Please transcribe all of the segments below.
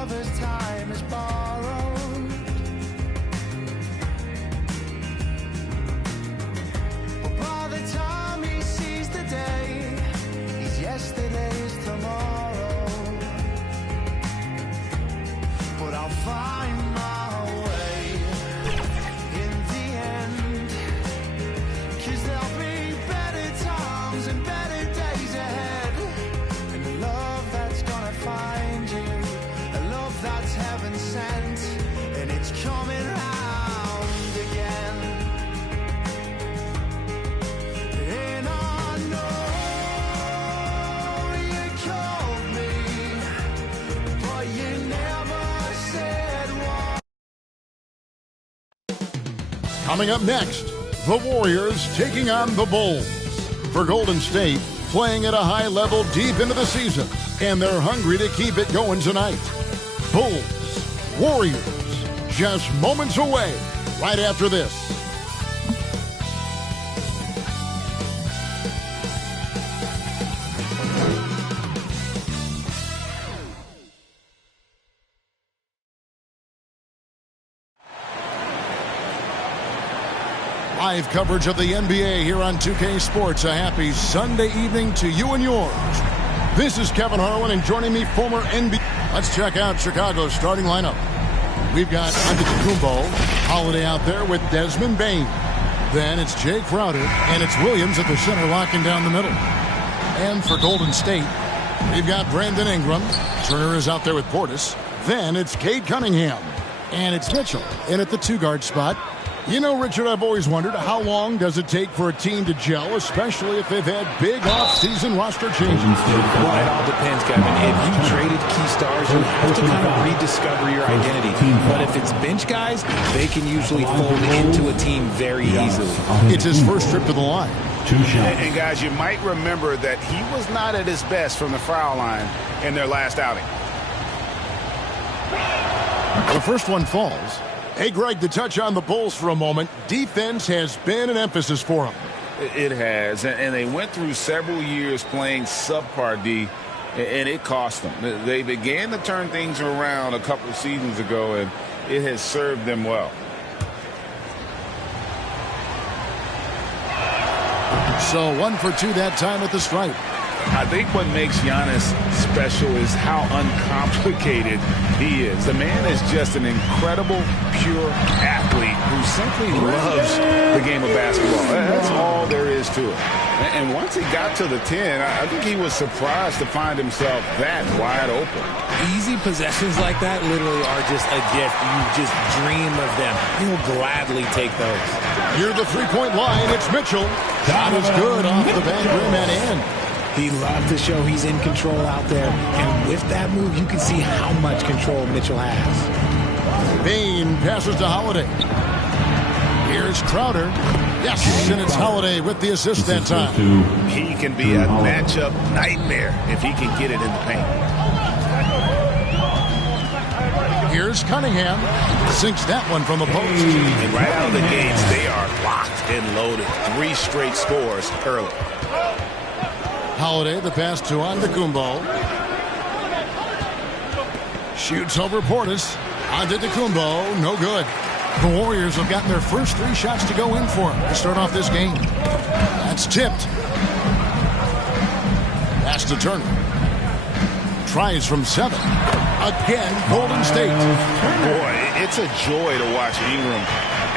lover's time is borrowed. But by the time he sees the day, he's yesterday's tomorrow. But I'll find my way in the end, 'cause there'll be better times and better days ahead. And the love that's gonna find you, a love that's heaven sent, and it's coming round again. And I know you called me, but you never said what. Coming up next, the Warriors taking on the Bulls. For Golden State, playing at a high level deep into the season, and they're hungry to keep it going tonight. Bulls, Warriors, just moments away right after this. Live coverage of the NBA here on 2K Sports. A happy Sunday evening to you and yours. This is Kevin Harlan, and joining me, former NBA. Let's check out Chicago's starting lineup. We've got Antetokounmpo, Holiday out there with Desmond Bane. Then it's Jay Crowder, and it's Williams at the center locking down the middle. And for Golden State, we've got Brandon Ingram. Turner is out there with Portis. Then it's Cade Cunningham, and it's Mitchell in at the two-guard spot. You know, Richard, I've always wondered, how long does it take for a team to gel, especially if they've had big off-season roster changes? Well, it all depends, Kevin. If you traded key stars, you have to kind of rediscover your identity. But if it's bench guys, they can usually fold into a team very easily. It's his first trip to the line. And guys, you might remember that he was not at his best from the foul line in their last outing. The first one falls. Hey, Greg, to touch on the Bulls for a moment, defense has been an emphasis for them. It has, and they went through several years playing subpar D, and it cost them. They began to turn things around a couple seasons ago, and it has served them well. So 1 for 2 that time at the stripe. I think what makes Giannis special is how uncomplicated he is. The man is just an incredible, pure athlete who simply loves the game of basketball. That's all there is to it. And once he got to the 10, I think he was surprised to find himself that wide open. Easy possessions like that literally are just a gift. You just dream of them. He'll gladly take those. Near the three-point line, it's Mitchell. That is good off the back rim and in. He loves to show he's in control out there. And with that move, you can see how much control Mitchell has. Bane passes to Holiday. Here's Crowder. Yes, and it's Holiday with the assist that time. He can be a matchup nightmare if he can get it in the paint. Here's Cunningham. Sinks that one from the post. And right out of the gates, they are locked and loaded. 3 straight scores early. Holiday, the pass to Antetokounmpo. Shoots over Portis. Antetokounmpo, no good. The Warriors have gotten their first 3 shots to go in for him to start off this game. That's tipped. Pass to Turner. Tries from 7. Again, Golden State. Boy, it's a joy to watch Ingram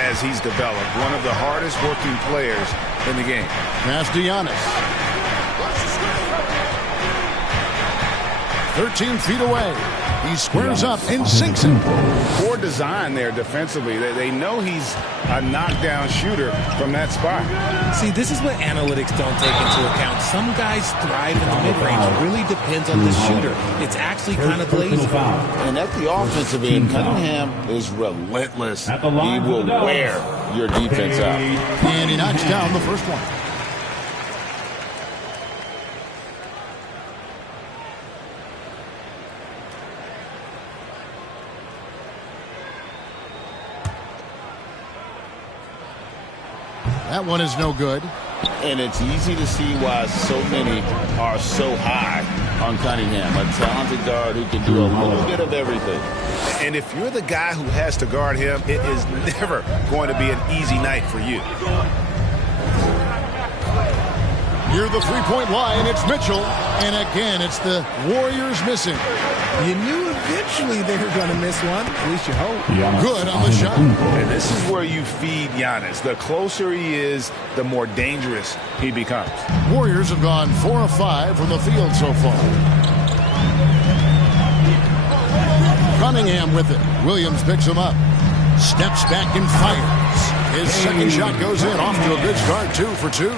as he's developed. One of the hardest working players in the game. Pass to Giannis. 13 feet away. He squares up and sinks it. Poor design there defensively. They know he's a knockdown shooter from that spot. See, this is what analytics don't take into account. Some guys thrive in the mid-range. It really depends on the shooter. It's actually kind of lazy. And at the offensive end, Cunningham is relentless. He will wear your defense out. And he knocks down the first one. That one is no good. And it's easy to see why so many are so high on Cunningham, a talented guard who can do a little bit of everything. And if you're the guy who has to guard him, it is never going to be an easy night for you. Near the three-point line, it's Mitchell. And again, it's the Warriors missing. You knew eventually they were going to miss one. At least you hope. Good on the shot. And this is where you feed Giannis. The closer he is, the more dangerous he becomes. Warriors have gone 4 of 5 from the field so far. Cunningham with it. Williams picks him up. Steps back and fires. His second shot goes in. Off to a good start, 2 for 2.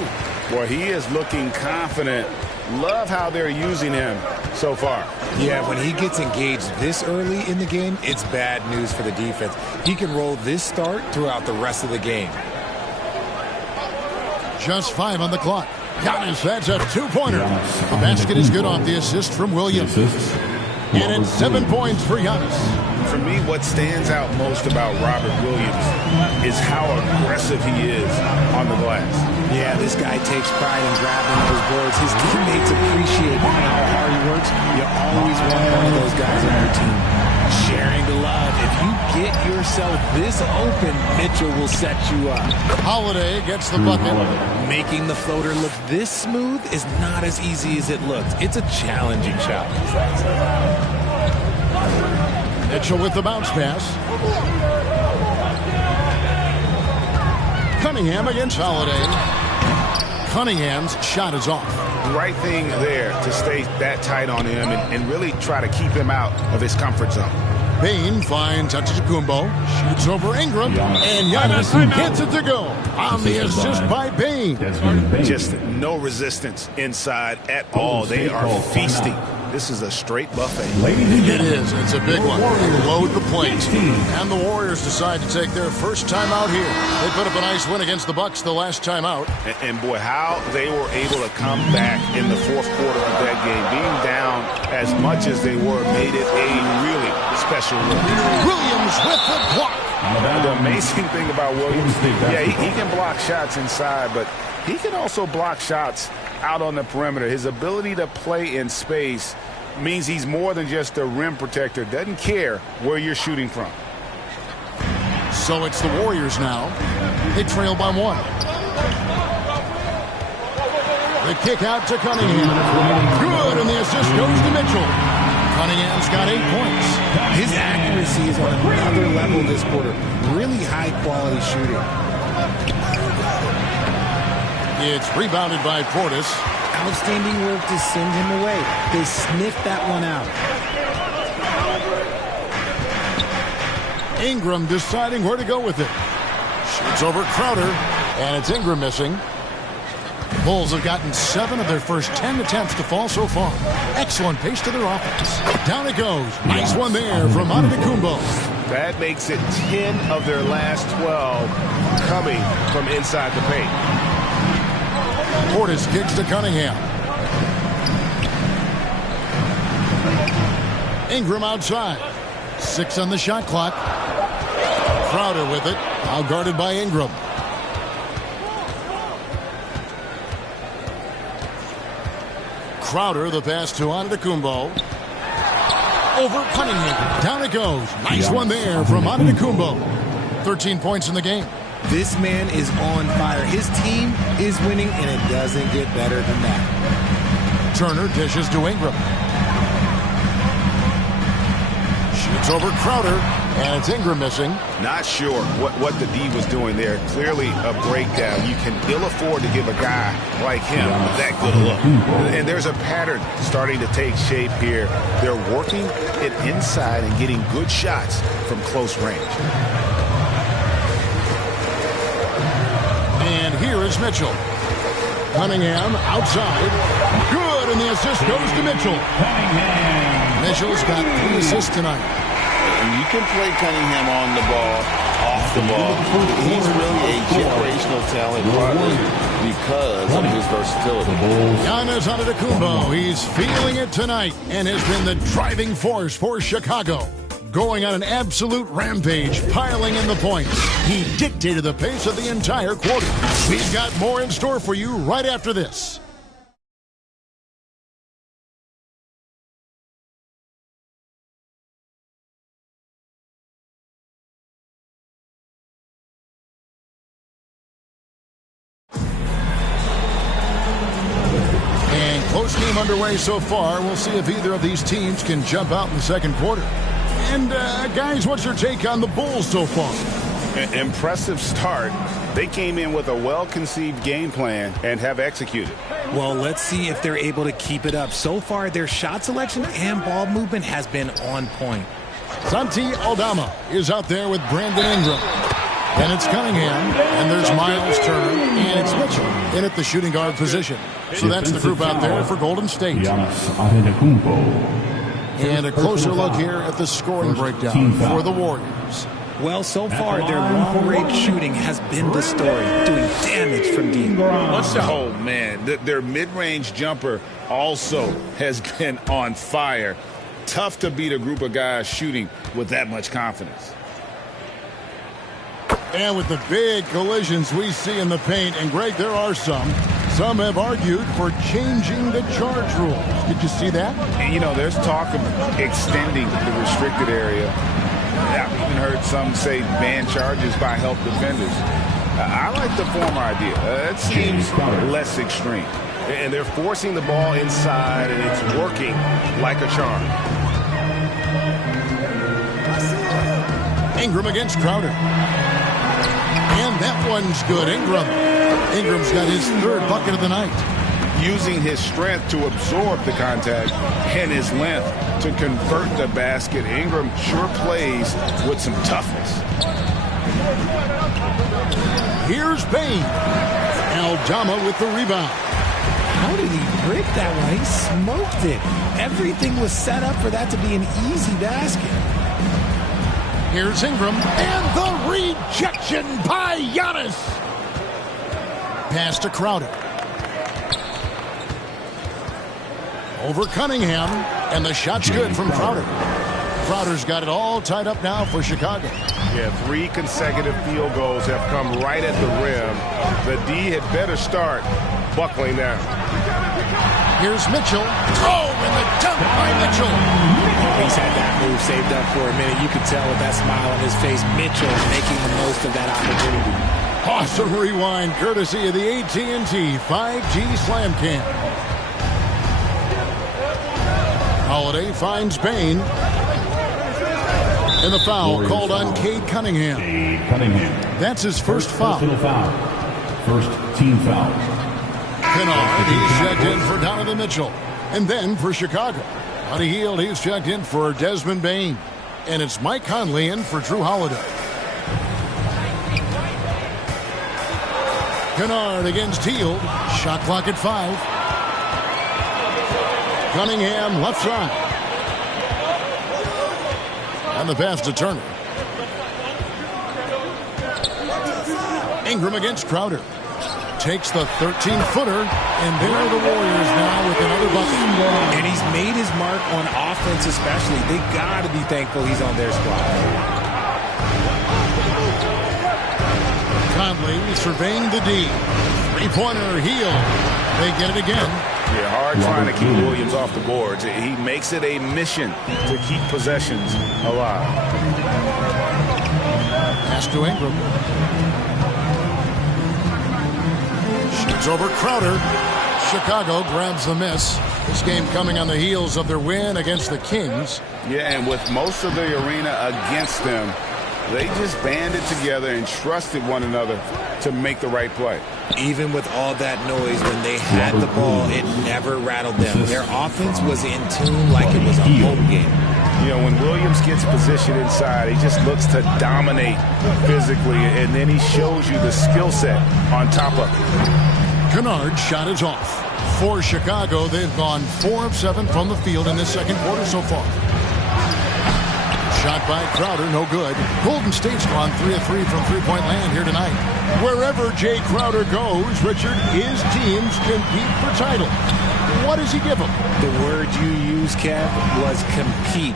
Boy, he is looking confident. Love how they're using him so far. Yeah, when he gets engaged this early in the game, it's bad news for the defense. He can roll this start throughout the rest of the game. Just 5 on the clock. Giannis, that's a 2-pointer. The basket is good off the assist from Williams. And it's 7 points for Giannis. For me, what stands out most about Robert Williams is how aggressive he is on the glass. Yeah, this guy takes pride in grabbing those boards. His teammates appreciate how hard he works. You always want one of those guys on your team. Sharing the love. If you get yourself this open, Mitchell will set you up. Holiday gets the bucket. Making the floater look this smooth is not as easy as it looks. It's a challenging shot. Mitchell with the bounce pass. Cunningham against Holiday. Cunningham's shot is off. Right thing there to stay that tight on him and really try to keep him out of his comfort zone. Bain finds Antetokounmpo, shoots over Ingram, and Giannis gets it to go on the assist by Bain. Just no resistance inside at all. They are feasting. This is a straight buffet. It is. It's a big one. Load the plate. And the Warriors decide to take their first time out here. They put up a nice win against the Bucks the last time out. And boy, how they were able to come back in the fourth quarter of that game. Being down as much as they were made it a really special win. Williams with the block. The amazing thing about Williams, yeah, he can block shots inside, but he can also block shots out on the perimeter. His ability to play in space means he's more than just a rim protector. Doesn't care where you're shooting from. So it's the Warriors now. They trail by 1. The kick out to Cunningham. Good, and the assist goes to Mitchell. Cunningham's got 8 points. His accuracy is on another level this quarter. Really high-quality shooting. It's rebounded by Portis. Outstanding work to send him away. They sniffed that one out. Ingram deciding where to go with it. Shoots over Crowder, and it's Ingram missing. Bulls have gotten 7 of their first 10 attempts to fall so far. Excellent pace to their offense. Down it goes. Nice one there from Antetokounmpo. That makes it 10 of their last 12 coming from inside the paint. Portis kicks to Cunningham. Ingram outside. 6 on the shot clock. Crowder with it. Now guarded by Ingram. Crowder, the pass to Antetokounmpo. Over Cunningham. Down it goes. Nice one there from Antetokounmpo. 13 points in the game. This man is on fire. His team is winning, and it doesn't get better than that. Turner dishes to Ingram. Shoots over Crowder, and it's Ingram missing. Not sure what the D was doing there. Clearly a breakdown. You can ill afford to give a guy like him that good look. And there's a pattern starting to take shape here. They're working it inside and getting good shots from close range. And here is Mitchell. Cunningham outside. Good, and the assist goes to Mitchell. Mitchell's got 3 assists tonight. And you can play Cunningham on the ball, off the ball. He's really a generational talent partly because of his versatility. Giannis Antetokounmpo, he's feeling it tonight and has been the driving force for Chicago. Going on an absolute rampage, piling in the points. He dictated the pace of the entire quarter. We've got more in store for you right after this. game underway so far. We'll see if either of these teams can jump out in the second quarter. And, guys, what's your take on the Bulls so far? Impressive start. They came in with a well-conceived game plan and have executed. Well, let's see if they're able to keep it up. So far, their shot selection and ball movement has been on point. Santi Aldama is out there with Brandon Ingram. And it's Cunningham, and there's Miles Turner, and it's Mitchell in at the shooting guard position. So that's the group out there for Golden State. And a closer look here at the scoring breakdown for the Warriors. Well, so far, their long-range shooting has been the story, doing damage from deep. Oh, man, their mid-range jumper also has been on fire. Tough to beat a group of guys shooting with that much confidence. And with the big collisions we see in the paint, and Greg, there are some have argued for changing the charge rules. Did you see that? And, you know, there's talk of extending the restricted area. I've even heard some say ban charges by help defenders. I like the former idea. It seems less extreme. And they're forcing the ball inside, and it's working like a charm. Ingram against Crowder. And that one's good. Ingram's got his third bucket of the night. Using his strength to absorb the contact and his length to convert the basket. Ingram sure plays with some toughness. Here's Bain. Aldama with the rebound. How did he break that one? He smoked it. Everything was set up for that to be an easy basket. Here's Ingram, and the rejection by Giannis. Pass to Crowder. Over Cunningham, and the shot's good from Crowder. Crowder's got it all tied up now for Chicago. Yeah, 3 consecutive field goals have come right at the rim. The D had better start buckling down. Here's Mitchell. Oh, and the dunk by Mitchell. He's had that move saved up for a minute. You can tell with that smile on his face, Mitchell making the most of that opportunity. Awesome rewind, courtesy of the AT&T 5G Slam Cam. Holiday finds Bain. And the foul called on Cade Cunningham. That's his first foul. First team foul. Kennard, he's checked in for Donovan Mitchell. And then for Chicago. On a heel, he's checked in for Desmond Bain. And it's Mike Conley in for Drew Holiday. Kennard against Hield. Shot clock at 5. Cunningham left side. And the pass to Turner. Ingram against Crowder. Takes the 13-footer, and there are the Warriors now with another bucket. And he's made his mark on offense especially. They got to be thankful he's on their squad. Conley surveying the D. Three-pointer, Hield. They get it again. Yeah, hard trying to keep Williams off the boards. He makes it a mission to keep possessions alive. Pass to Ingram. Shoots over Crowder. Chicago grabs the miss. This game coming on the heels of their win against the Kings. Yeah, and with most of the arena against them, they just banded together and trusted one another to make the right play. Even with all that noise, when they had the ball, it never rattled them. Their offense was in tune like it was a home game. You know, when Williams gets positioned inside, he just looks to dominate physically, and then he shows you the skill set on top of it. Kennard's shot is off. For Chicago, they've gone 4 of 7 from the field in this second quarter so far. Shot by Crowder, no good. Golden State's gone 3 of 3 from three-point land here tonight. Wherever Jay Crowder goes, Richard, his teams compete for title. What does he give them? The word you used, Kev, was compete.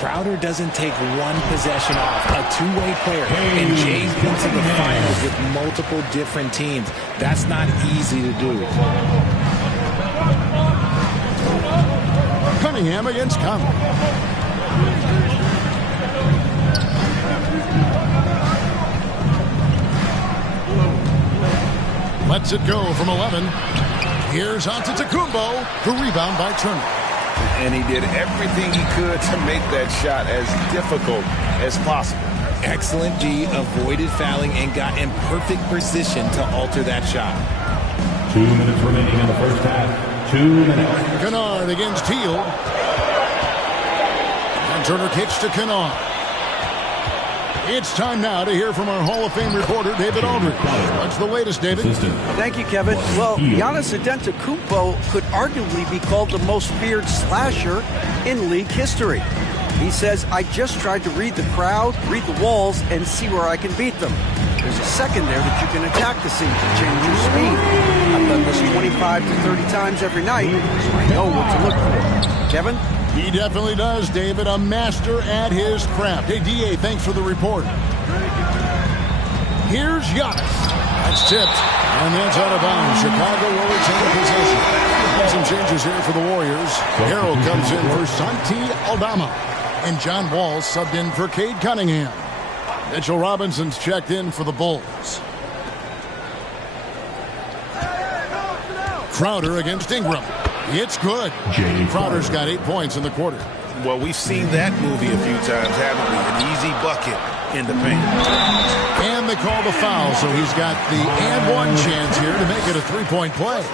Crowder doesn't take one possession off, a two-way player. And Jay's been to the finals with multiple different teams. That's not easy to do. Cunningham against Conley. Lets it go from 11. Here's Antetokounmpo. The rebound by Turner. And he did everything he could to make that shot as difficult as possible. Excellent D, avoided fouling and got in perfect position to alter that shot. 2 minutes remaining in the first half. 2 minutes. Kennard against Teal. And Turner kicks to Kennard. It's time now to hear from our Hall of Fame reporter, David Aldridge. What's the latest, David? Thank you, Kevin. Well, Giannis Antetokounmpo could arguably be called the most feared slasher in league history. He says, I just tried to read the crowd, read the walls, and see where I can beat them. There's a second there that you can attack the scene to change your speed. I've done this 25 to 30 times every night, so I know what to look for. Kevin? He definitely does, David. A master at his craft. Hey, D.A., thanks for the report. Here's Giannis. That's tipped, and that's out of bounds. Chicago will retain possession. Some changes here for the Warriors. Harrell comes in for Santi Aldama, and John Wall subbed in for Cade Cunningham. Mitchell Robinson's checked in for the Bulls. Crowder against Ingram. It's good. Crowder's got 8 points in the quarter. Well, we've seen that movie a few times, haven't we? An easy bucket in the paint. And they call the foul, so he's got the and one chance here to make it a three-point play.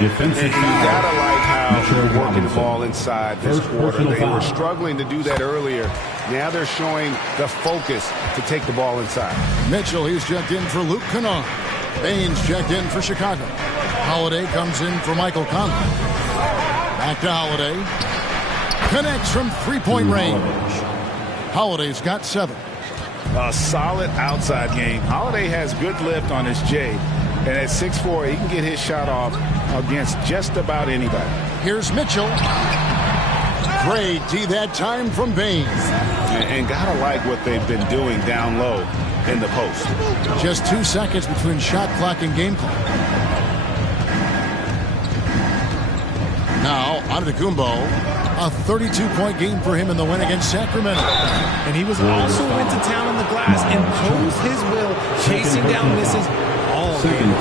And you gotta like how they're working the ball inside this quarter. They were struggling to do that earlier. Now they're showing the focus to take the ball inside. Mitchell, he's checked in for Luke Kennard. Baines checked in for Chicago. Holiday comes in for Michael Conley. Back to Holiday. Connects from three-point range. Holiday's got 7. A solid outside game. Holiday has good lift on his J. And at 6'4", he can get his shot off against just about anybody. Here's Mitchell. Great D that time from Baines. And gotta like what they've been doing down low in the post. Just 2 seconds between shot clock and game clock. Now, Antetokounmpo, a 32-point game for him in the win against Sacramento. And he was also went to town on the glass, imposed his will, chasing down misses all game.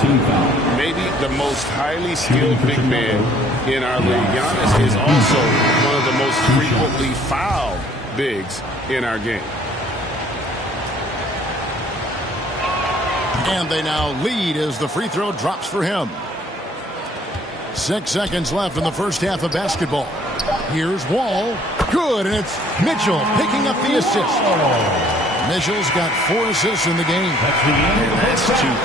Maybe the most highly skilled big man in our league. Giannis is also one of the most frequently fouled bigs in our game. And they now lead as the free throw drops for him. 6 seconds left in the first half of basketball. Here's Wall. Good, and it's Mitchell picking up the assist. Mitchell's got 4 assists in the game. That's cheap.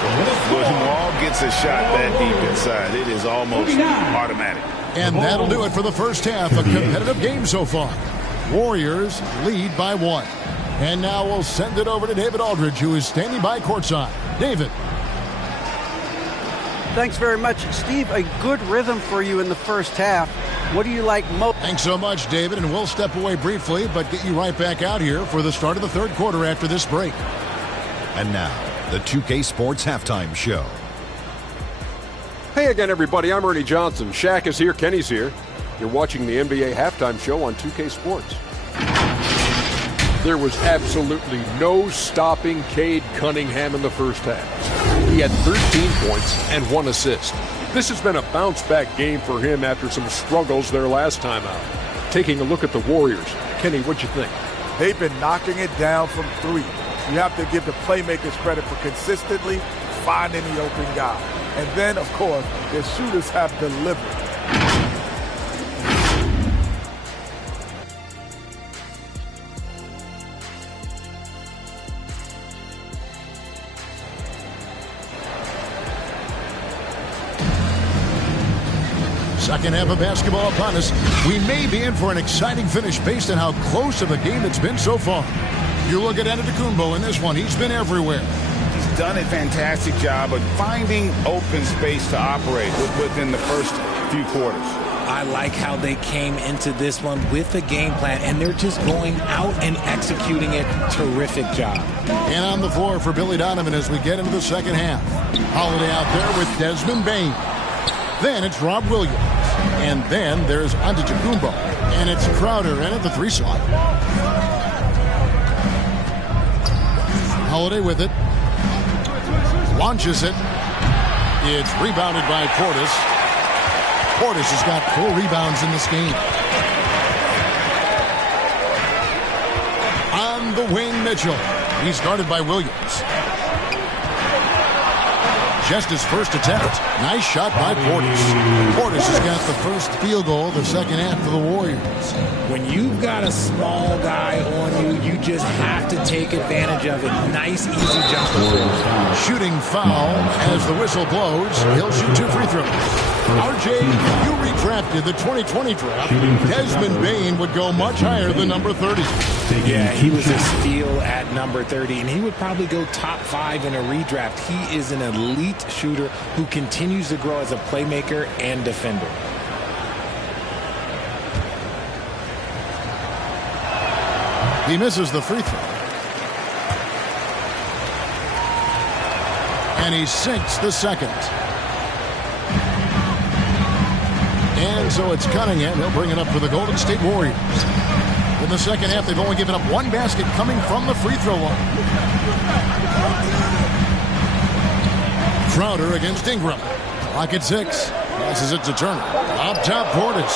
When Wall gets a shot that deep inside, it is almost automatic. And that'll do it for the first half. A competitive game so far. Warriors lead by 1. And now we'll send it over to David Aldridge, who is standing by courtside. David. Thanks very much, Steve. A good rhythm for you in the first half. What do you like most? Thanks so much, David, and we'll step away briefly, but get you right back out here for the start of the third quarter after this break. And now, the 2K Sports Halftime Show. Hey again, everybody. I'm Ernie Johnson. Shaq is here. Kenny's here. You're watching the NBA Halftime Show on 2K Sports. There was absolutely no stopping Cade Cunningham in the first half. He had 13 points and 1 assist. This has been a bounce-back game for him after some struggles their last time out. Taking a look at the Warriors. Kenny, what'd you think? They've been knocking it down from 3. You have to give the playmakers credit for consistently finding the open guy. And then, of course, their shooters have delivered. Second half of basketball upon us. We may be in for an exciting finish based on how close of a game it's been so far. You look at Antetokounmpo in this one. He's been everywhere. He's done a fantastic job of finding open space to operate within the first few quarters. I like how they came into this one with a game plan, and they're just going out and executing it. Terrific job. And on the floor for Billy Donovan as we get into the second half. Holiday out there with Desmond Bain. Then it's Rob Williams. And then there's Antetokounmpo. And it's Crowder in at the 3 slot. Holiday with it. Launches it. It's rebounded by Portis. Portis has got 4 rebounds in this game. On the wing, Mitchell. He's guarded by Williams. Just his first attempt. Nice shot by Portis. Portis has got the first field goal of the second half for the Warriors. When you've got a small guy on you, you just have to take advantage of it. Nice, easy jumper. Shooting foul as the whistle blows. He'll shoot 2 free throws. RJ, you redrafted the 2020 draft. Desmond Bane would go much higher than number 30. Yeah, he was a steal at number 30, and he would probably go top 5 in a redraft. He is an elite shooter who continues to grow as a playmaker and defender. He misses the free throw. And he sinks the second. And so it's Cunningham. He'll bring it up for the Golden State Warriors. In the second half, they've only given up 1 basket coming from the free throw line. Crowder against Ingram. Clock at 6. Passes it to Turner. Up top, Portis.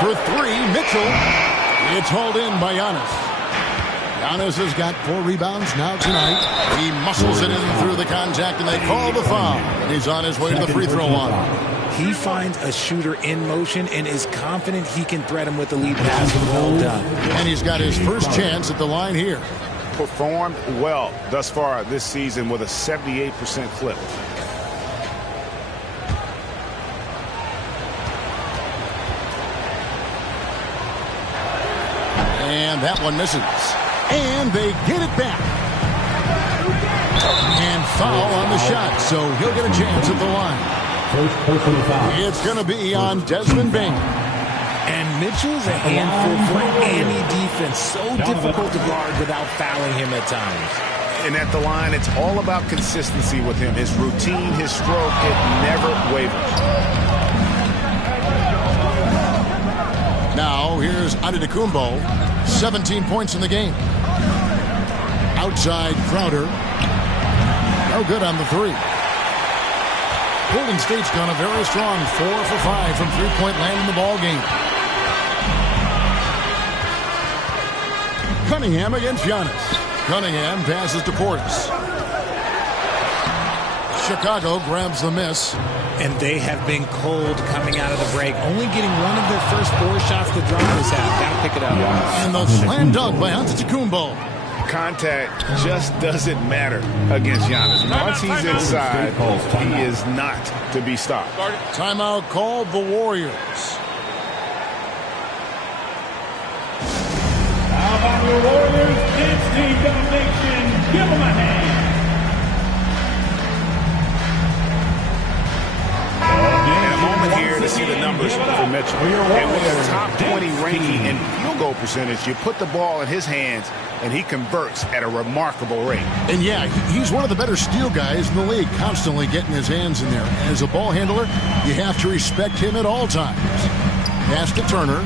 For 3, Mitchell. It's hauled in by Giannis. Giannis has got 4 rebounds now tonight. He muscles it in through the contact, and they call the foul. And he's on his way to the free throw line. He finds a shooter in motion and is confident he can thread him with the lead pass. Well done. And he's got his first chance at the line here. Performed well thus far this season with a 78% clip. And that one misses. And they get it back. And foul on the shot, so he'll get a chance at the line. First personal foul. It's going to be on Desmond Bane. And Mitchell's a handful for any defense. So difficult to guard without fouling him at times. And at the line, it's all about consistency with him. His routine, his stroke, it never wavers. Now, here's Antetokounmpo. 17 points in the game. Outside Crowder. No good on the 3. Golden State's gone a very strong 4 for 5 from three-point land in the ball game. Cunningham against Giannis. Cunningham passes to Portis. Chicago grabs the miss. And they have been cold coming out of the break. Only getting one of their first 4 shots to drop this half. Got to pick it up. And the slam dunk by Antetokounmpo. Contact just doesn't matter against Giannis. Once he's inside, he is not to be stopped. Timeout called the Warriors. How about your Warriors? Dance team domination. Give them a hand. Here to see the numbers for Mitchell. And with a top 20 ranking in field goal percentage, you put the ball in his hands, and he converts at a remarkable rate. And yeah, he's one of the better steal guys in the league, constantly getting his hands in there. As a ball handler, you have to respect him at all times. Pass to Turner.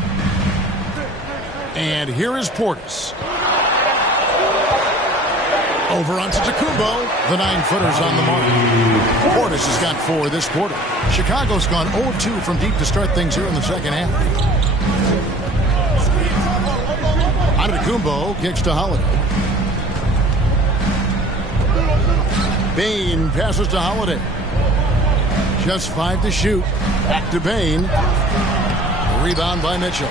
And here is Portis. Over on Antetokounmpo. The 9-footer's on the mark. Portis has got 4 this quarter. Chicago's gone 0-2 from deep to start things here in the second half. Antetokounmpo kicks to Holiday. Bane passes to Holiday. Just 5 to shoot. Back to Bane. Rebound by Mitchell.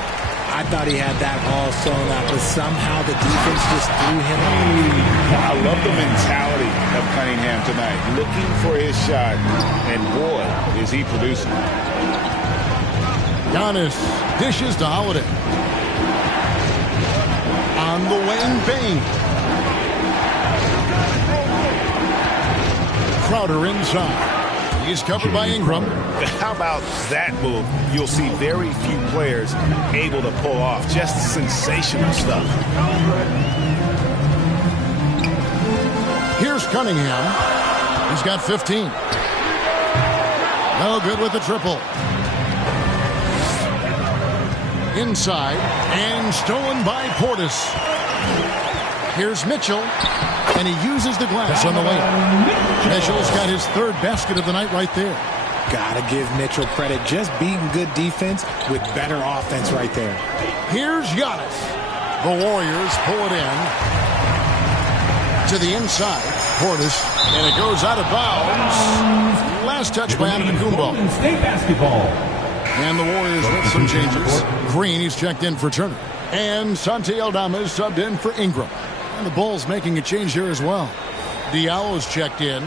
I thought he had that all sewn up, but somehow the defense just threw him off. I love the mentality of Cunningham tonight. Looking for his shot, and boy, is he producing. Giannis dishes to Holiday. On the wing, Bane. Crowder inside. He's covered by Ingram. How about that move? You'll see very few players able to pull off. Just sensational stuff. Here's Cunningham. He's got 15. No good with the triple. Inside and stolen by Portis. Here's Mitchell. And he uses the glass on the layup. Mitchell's got his 3rd basket of the night right there. Gotta give Mitchell credit. Just beating good defense with better offense right there. Here's Giannis. The Warriors pull it in to the inside. Portis, and it goes out of bounds. Last touch by Antetokounmpo. State basketball. And the Warriors with some changes. Green, he's checked in for Turner. And Santi Aldama is subbed in for Ingram. And the Bulls making a change here as well. Diallo's checked in.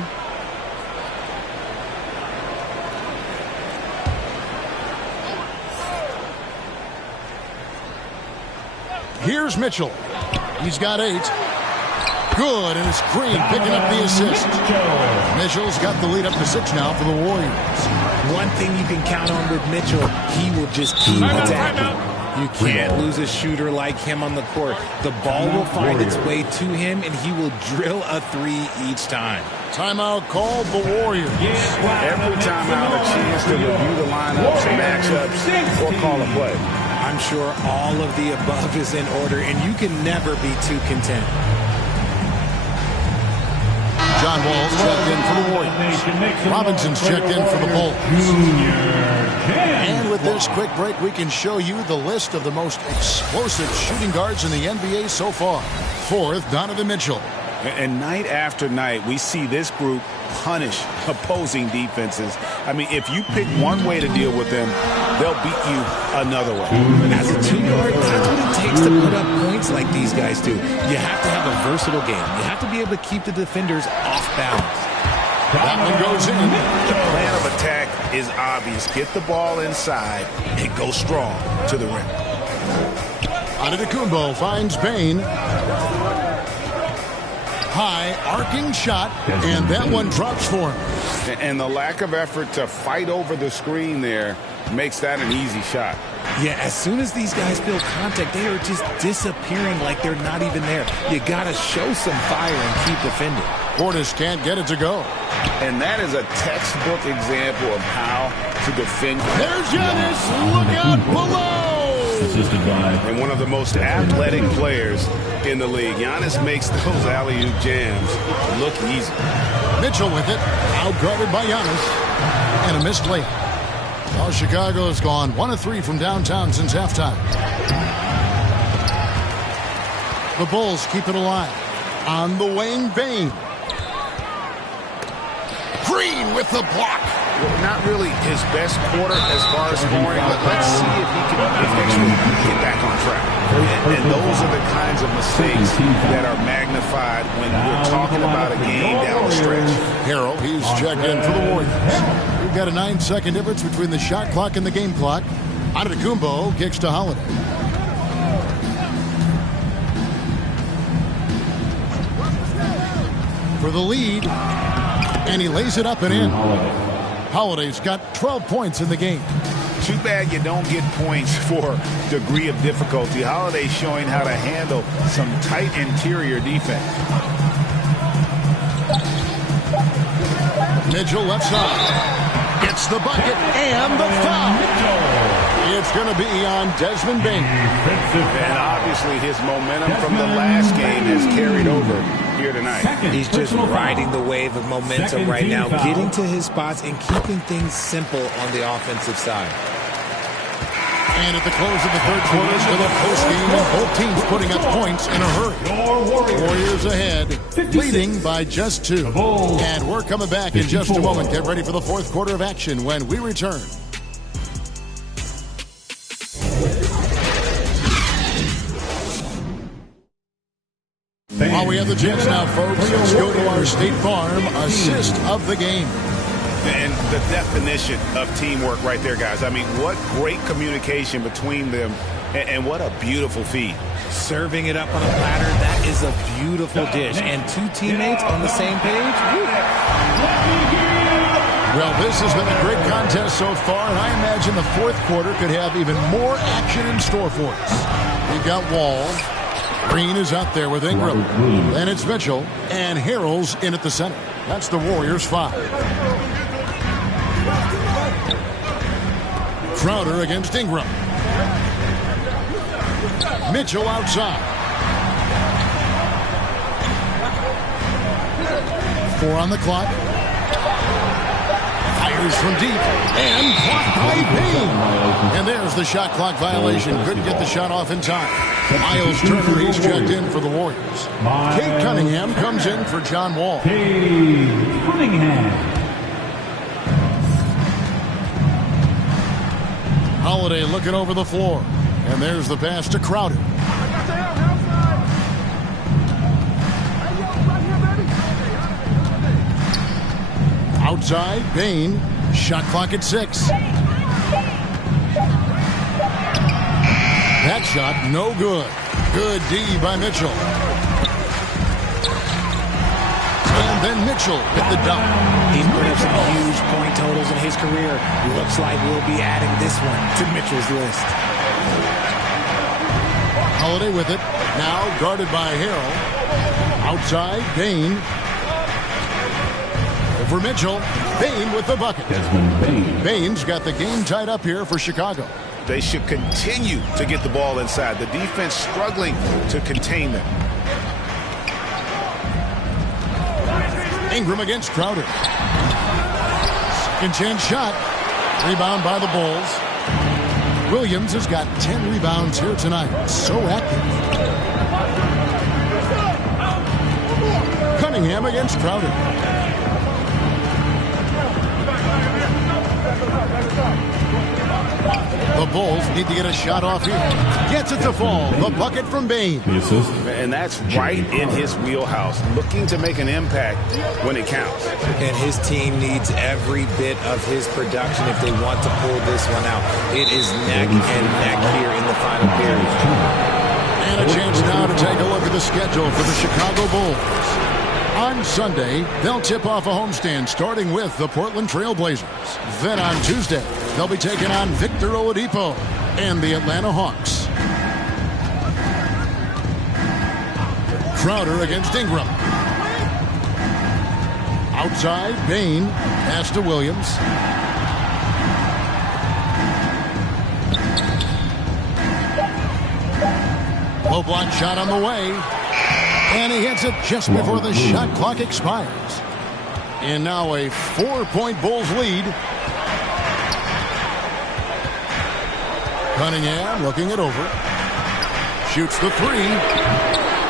Here's Mitchell. He's got 8. Good, and it's Green picking up the assist. Mitchell's got the lead up to 6 now for the Warriors. One thing you can count on with Mitchell, he will just keep attacking. You can't lose a shooter like him on the court. The ball will find its way to him, and he will drill a 3 each time. Timeout called the Warriors. Every timeout a chance to review the lineups and matchups or call a play. I'm sure all of the above is in order, and you can never be too content. John Wall's checked in for the Warriors. Robinson's checked in for the Bulls. And with this quick break, we can show you the list of the most explosive shooting guards in the NBA so far. 4th, Donovan Mitchell. And night after night, we see this group punish opposing defenses. I mean, if you pick one way to deal with them, they'll beat you another way. As a 2-guard, that's what it takes to put up points like these guys do. You have to have a versatile game. You have to be able to keep the defenders off balance. That one goes in. The plan of attack is obvious. Get the ball inside and go strong to the rim. Antetokounmpo finds Bain. High arcing shot, and that one drops for him. And the lack of effort to fight over the screen there makes that an easy shot. Yeah, as soon as these guys feel contact, they are just disappearing like they're not even there. You got to show some fire and keep defending. Portis can't get it to go. And that is a textbook example of how to defend. There's Giannis. Look out below. Assisted by. And one of the most athletic players in the league. Giannis makes those alley-oop jams look easy. Mitchell with it. Outguarded by Giannis. And a missed layup. Well, Chicago's gone 1 of 3 from downtown since halftime. The Bulls keep it alive. On the wing, Bain. Green with the block. Well, not really his best quarter as far as scoring, but let's see if he can eventually get back on track. And those are the kinds of mistakes that are magnified when we're talking about a game down the stretch. Harrell, he's checked in for the Warriors. We've got a 9-second difference between the shot clock and the game clock. Antetokounmpo kicks to Holiday. For the lead, and he lays it up and in. Holiday's got 12 points in the game. Too bad you don't get points for degree of difficulty. Holiday showing how to handle some tight interior defense. Mitchell left side. Gets the bucket and the foul. It's going to be on Desmond Bain. And obviously his momentum from the last game has carried over here tonight. He's just riding the wave of momentum right now, getting to his spots and keeping things simple on the offensive side. And at the close of the third quarter, still a close game, and both teams putting up points in a hurry. Warriors ahead, leading by just 2. And we're coming back in just a moment. Get ready for the fourth quarter of action when we return. While we have the chance now, folks, let's go to our State Farm assist of the game. And the definition of teamwork right there, guys. I mean, what great communication between them, and what a beautiful feed. Serving it up on a platter, that is a beautiful dish. And 2 teammates on the same page. Well, this has been a great contest so far, and I imagine the fourth quarter could have even more action in store for us. We've got Wall. Green is out there with Ingram. Then it's Mitchell, and Harrell's in at the center. That's the Warriors' 5. Crowder against Ingram. Mitchell outside. 4 on the clock. Fires from deep. And blocked by Payne. And there's the shot clock violation. Couldn't get the shot off in time. Miles Turner, he's checked in for the Warriors. Kate Cunningham comes in for John Wall. Kate Cunningham. Holiday looking over the floor. And there's the pass to Crowder. Outside, Payne. Shot clock at 6. That shot, no good. Good D by Mitchell. And then Mitchell hit the dunk. He's put up some huge point totals in his career. Looks like we'll be adding this one to Mitchell's list. Holiday with it. Now guarded by Harrell. Outside, Payne. Over Mitchell. Payne with the bucket. Payne's got the game tied up here for Chicago. They should continue to get the ball inside. The defense struggling to contain them. Ingram against Crowder. Second chance shot. Rebound by the Bulls. Williams has got 10 rebounds here tonight. So active. Cunningham against Crowder. The Bulls need to get a shot off here. Gets it to fall. The bucket from Bane. And that's right in his wheelhouse. Looking to make an impact when it counts. And his team needs every bit of his production if they want to pull this one out. It is neck and neck here in the final period. And a chance now to take a look at the schedule for the Chicago Bulls. On Sunday, they'll tip off a homestand starting with the Portland Trail Blazers. Then on Tuesday, they'll be taking on Victor Oladipo and the Atlanta Hawks. Crowder against Ingram. Outside, Bane. Pass to Williams. Low block shot on the way. And he hits it just before the shot clock expires. And now a 4-point Bulls lead. Cunningham looking it over. Shoots the 3.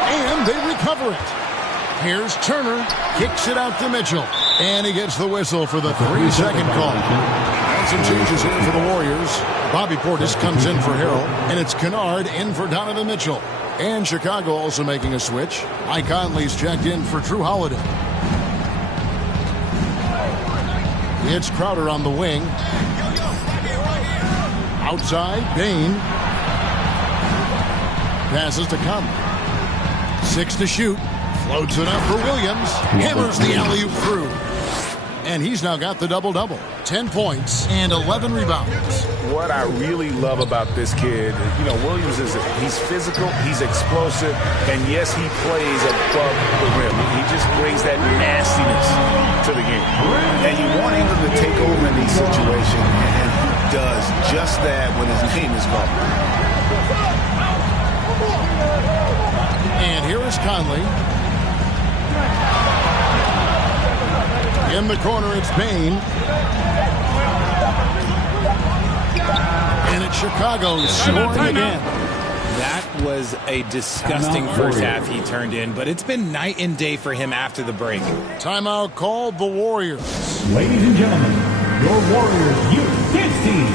And they recover it. Here's Turner. Kicks it out to Mitchell. And he gets the whistle for the 3-second call. And some changes here for the Warriors. Bobby Portis comes in for Harrell. And it's Kennard in for Donovan Mitchell. And Chicago also making a switch. Mike Conley's checked in for Drew Holiday. It's Crowder on the wing. Outside, Bane. Passes to Conley. 6 to shoot. Floats it up for Williams. Hammers the alley-oop through. And he's now got the double-double. 10 points and 11 rebounds. What I really love about this kid, Williams he's physical, he's explosive, and yes, he plays above the rim. He just brings that nastiness to the game. And you want him to take over in these situations, and he does just that when his name is called. And here is Conley. In the corner, it's Bane. And it's Chicago scoring again. That was a disgusting first half he turned in, but it's been night and day for him after the break. Timeout called the Warriors. Ladies and gentlemen, your Warriors Youth Kids team.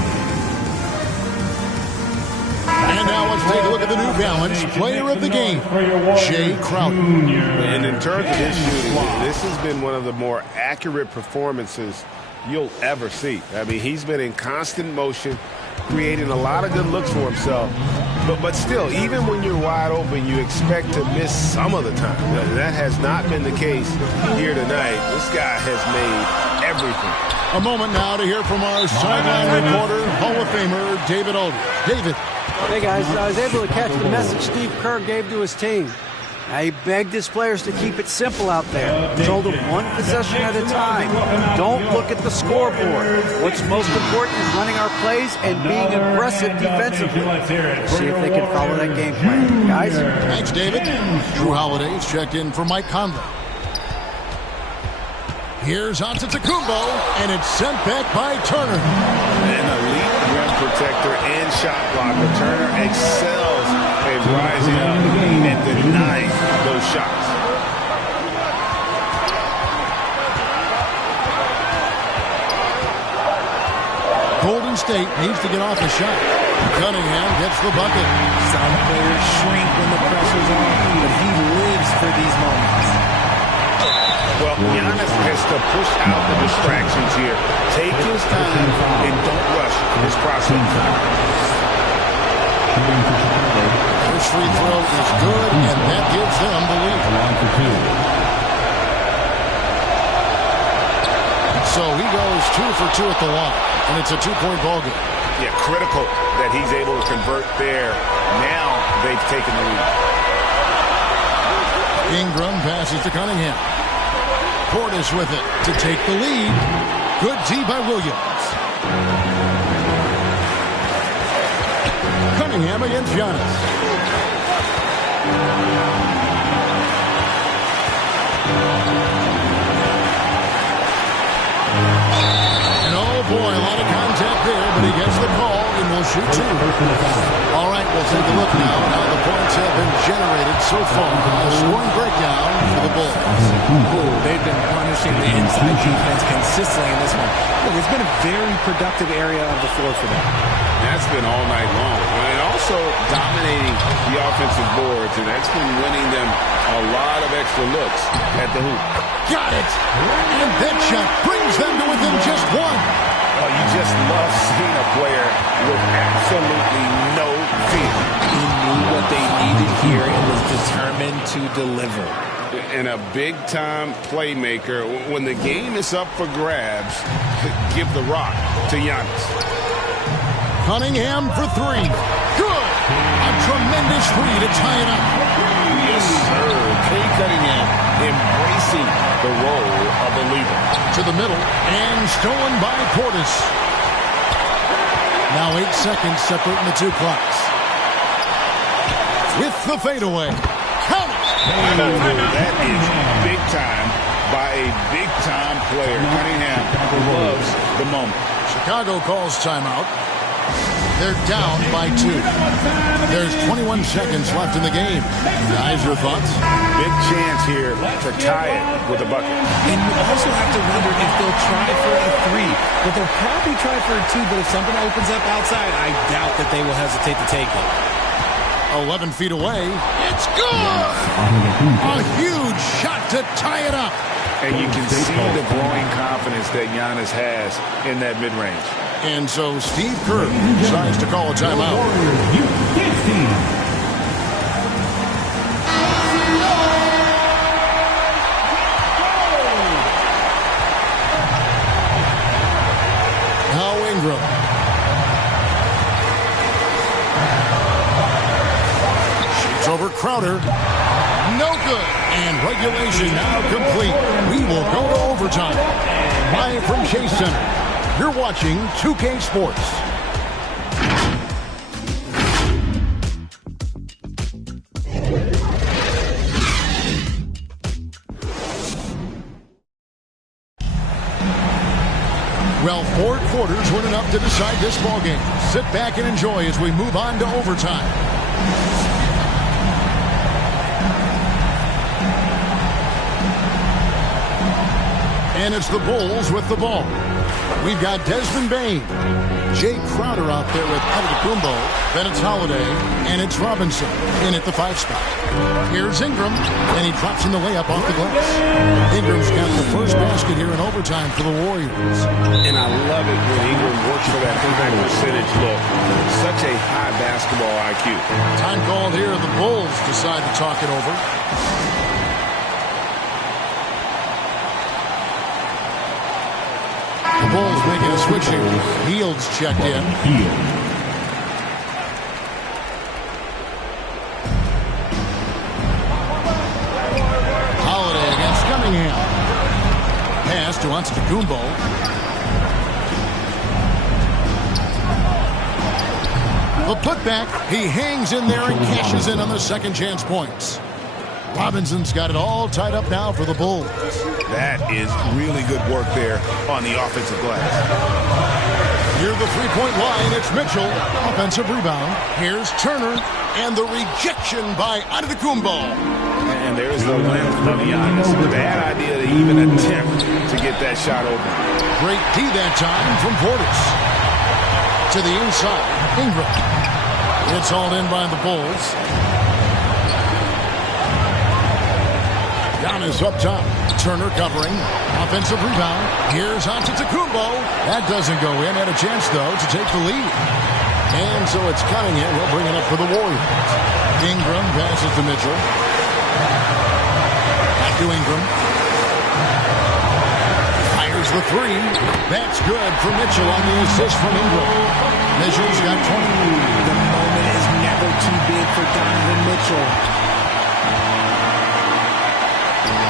And now let's take a look at the New Balance player of the game, Jay Crowder. And in terms of his shooting, this has been one of the more accurate performances you'll ever see. I mean, he's been in constant motion, creating a lot of good looks for himself. But still, even when you're wide open, you expect to miss some of the time. That has not been the case here tonight. This guy has made everything. A moment now to hear from our sideline reporter, Hall of Famer David Aldridge. David. Hey guys, I was able to catch the message Steve Kerr gave to his team. He begged his players to keep it simple out there. He told them one possession at a time. Don't look at the scoreboard. What's most important is running our plays and being aggressive defensively. We'll see if they can follow that game plan. Guys? Thanks, David. Drew Holiday is checked in for Mike Conley. Here's Antetokounmpo, and it's sent back by Turner. An elite rim protector and shot blocker. Turner excels at rising up and denying those shots. Golden State needs to get off a shot. Cunningham gets the bucket. Some players shrink when the pressure's on, but he lives for these moments. Well, Giannis has to push out the distractions here. Take his time and don't rush his process. First free throw is good, and that gives them the lead. So he goes 2 for 2 at the line, and it's a 2-point ball game. Yeah, critical that he's able to convert there. Now they've taken the lead. Ingram passes to Cunningham. Portis with it to take the lead. Good D by Williams. Cunningham against Giannis. And oh boy, a lot of contact there, but he gets the call and will shoot 2. All right, we'll take a look now at how the points have been generated so far. A scoring breakdown for the Bulls. They've been punishing the inside defense consistently in this one. Look, it's been a very productive area of the floor for them. That's been all night long. And also dominating the offensive boards, and that's been winning them a lot of extra looks at the hoop. Got it! And that shot brings them to within just 1. Oh, you just love seeing a player with absolutely no fear. He knew what they needed here and was determined to deliver. And a big-time playmaker. When the game is up for grabs, give the rock to Giannis. Cunningham for 3. Good! A tremendous 3 to tie it up. Yes, sir. Kate Cunningham embracing the role of a leader. To the middle, and stolen by Portis. Now 8 seconds separating the 2 clocks. With the fadeaway. Count it! That is big time by a big-time player. Cunningham loves the moment. Chicago calls timeout. They're down by 2. There's 21 seconds left in the game. Guys, your thoughts? Big chance here to tie it with a bucket. And you also have to wonder if they'll try for a 3. But they'll probably try for a 2, but if something opens up outside, I doubt that they will hesitate to take it. 11 feet away. It's good! A huge shot to tie it up. And you can see the growing confidence that Giannis has in that mid-range. And so Steve Kerr decides to call a timeout. Now Ingram. Shoots over Crowder. No good. And regulation now complete. We will go to overtime. Live from Chase Center. You're watching 2K Sports. Well, 4 quarters weren't enough to decide this ballgame. Sit back and enjoy as we move on to overtime. And it's the Bulls with the ball. We've got Desmond Bain, Jay Crowder out there with Antetokounmpo, then it's Holiday, and it's Robinson in at the 5 spot. Here's Ingram, and he drops in the layup off the glass. Ingram's got the first basket here in overtime for the Warriors. And I love it when Ingram works for that high percentage look. Such a high basketball IQ. Time called here, the Bulls decide to talk it over. The Bulls making a switch here. Hield's checked in. Holiday against Cunningham. Pass to Antetokounmpo. The putback. He hangs in there and cashes in on the second chance points. Robinson's got it all tied up now for the Bulls. That is really good work there on the offensive glass. Near the three-point line, it's Mitchell. Offensive rebound. Here's Turner. And the rejection by Antetokounmpo. And there's the length of Giannis. Bad idea to even attempt to get that shot open. Great D that time from Portis. To the inside, Ingram. It's hauled in by the Bulls. Giannis up top. Turner covering. Offensive rebound. Here's Antetokounmpo. That doesn't go in. Had a chance, though, to take the lead. And so it's Cunningham. He'll bring it up for the Warriors. Ingram passes to Mitchell. Back to Ingram. Fires the three. That's good for Mitchell on the assist from Ingram. Mitchell's got 20. The moment is never too big for Donovan Mitchell.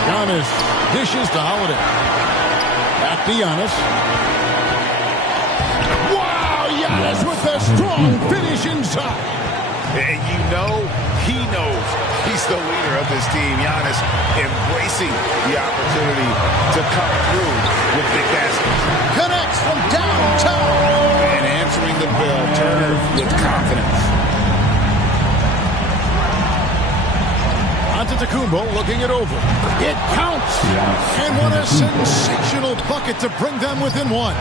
Giannis dishes to Holiday. Back to Giannis. Wow, Giannis with a strong finish inside. And you know he knows he's the leader of this team. Giannis embracing the opportunity to come through with big baskets. Connects from downtown. And answering the bell, Turner with confidence. Antetokounmpo looking it over. It counts. And what a sensational bucket to bring them within one.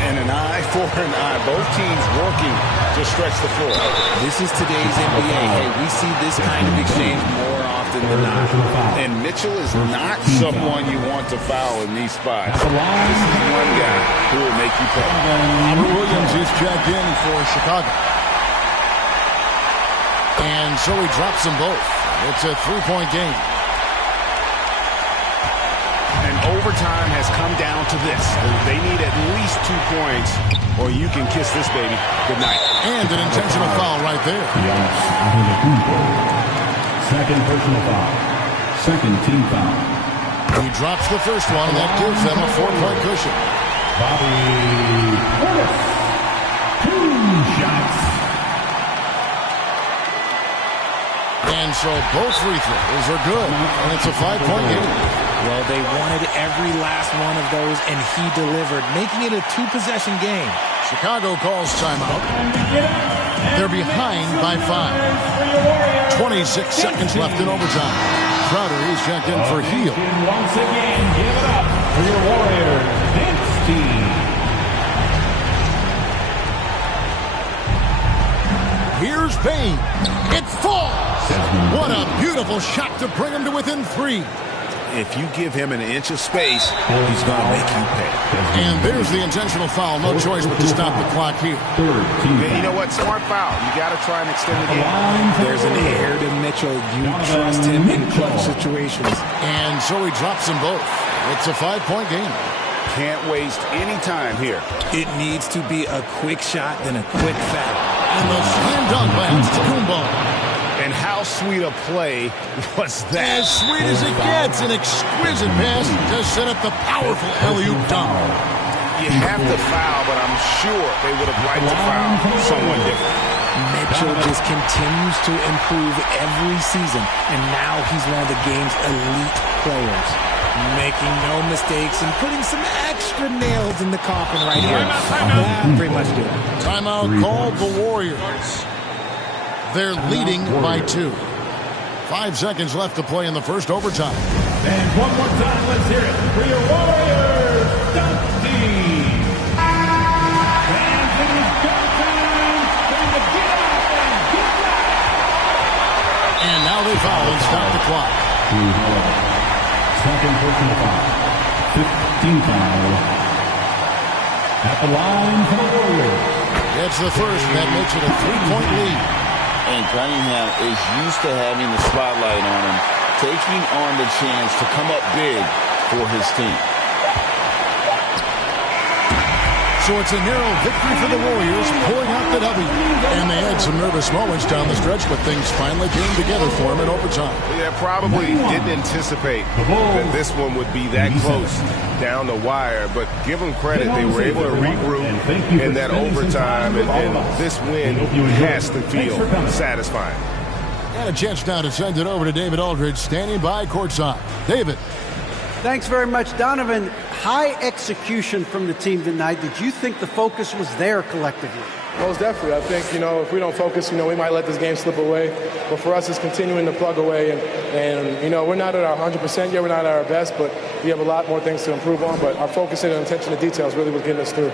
And an eye for an eye. Both teams working to stretch the floor. This is today's NBA. Hey, we see this kind of exchange more often than not. And Mitchell is not someone you want to foul in these spots. This is one guy who will make you pay. Robert Williams is checked in for Chicago. And so he drops them both. It's a three-point game. And overtime has come down to this. They need at least 2 points, or you can kiss this baby goodnight. And an intentional foul right there. Second personal foul. Second team foul. He drops the first one, and that gives them a 4-point cushion. Bobby Portis. 2 shots. And so both free throws are good, and it's a 5-point game. Well, they wanted every last one of those, and he delivered, making it a 2-possession game. Chicago calls timeout. They're behind by 5. 26 seconds left in overtime. Crowder is checked in for Heel. Once again, give it up for your Warriors. Vince team. Here's Payne. It falls. What a beautiful shot to bring him to within 3. If you give him an inch of space, he's going to make you pay. And there's the intentional foul. No choice but to stop the clock here. And you know what? Smart foul. You got to try and extend the game. There's an air to Mitchell. You trust him in clutch situations. And so he drops them both. It's a 5-point game. Can't waste any time here. It needs to be a quick shot, then a quick foul. And the slam dunk by Antetokounmpo. And how sweet a play was that? As sweet as it gets, an exquisite pass to set up the powerful alley-oop dunk. You have to foul, but I'm sure they would have liked to foul someone different. Mitchell just continues to improve every season, and now he's one of the game's elite players. Making no mistakes and putting some extra nails in the coffin right here. That pretty much do it. Timeout called the Warriors. They're leading by 2. 5 seconds left to play in the first overtime. And one more time, let's hear it for your Warriors dunk team. And it is go time. Time to get up and get back. And now they foul and stop the clock. Second personal foul. 15 foul. At the line for the Warriors. It's the first, and that makes it a 3-point lead. And Cunningham is used to having the spotlight on him, taking on the chance to come up big for his team. So it's a narrow victory for the Warriors, pulling out the W. And they had some nervous moments down the stretch, but things finally came together for them in overtime. Yeah, probably didn't anticipate that this one would be that close down the wire, but give them credit. They were able to regroup in that overtime, and this win has to feel satisfying. And a chance now to send it over to David Aldridge, standing by courtside. David. Thanks very much, Donovan. High execution from the team tonight. Did you think the focus was there collectively? Most definitely. I think, if we don't focus, we might let this game slip away. But for us, it's continuing to plug away. And we're not at our 100% yet. We're not at our best, but we have a lot more things to improve on. But our focus and attention to details really was getting us through.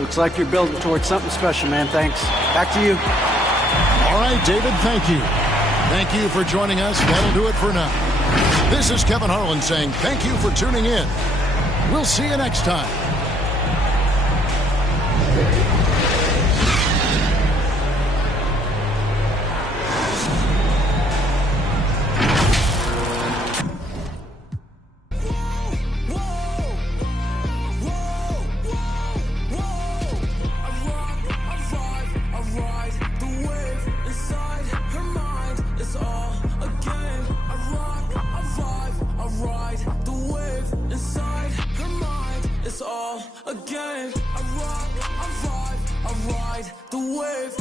Looks like you're building towards something special, man. Thanks. Back to you. All right, David, thank you. Thank you for joining us. That'll do it for now. This is Kevin Harlan saying thank you for tuning in. We'll see you next time. Again, I rock, I vibe, I ride the wave.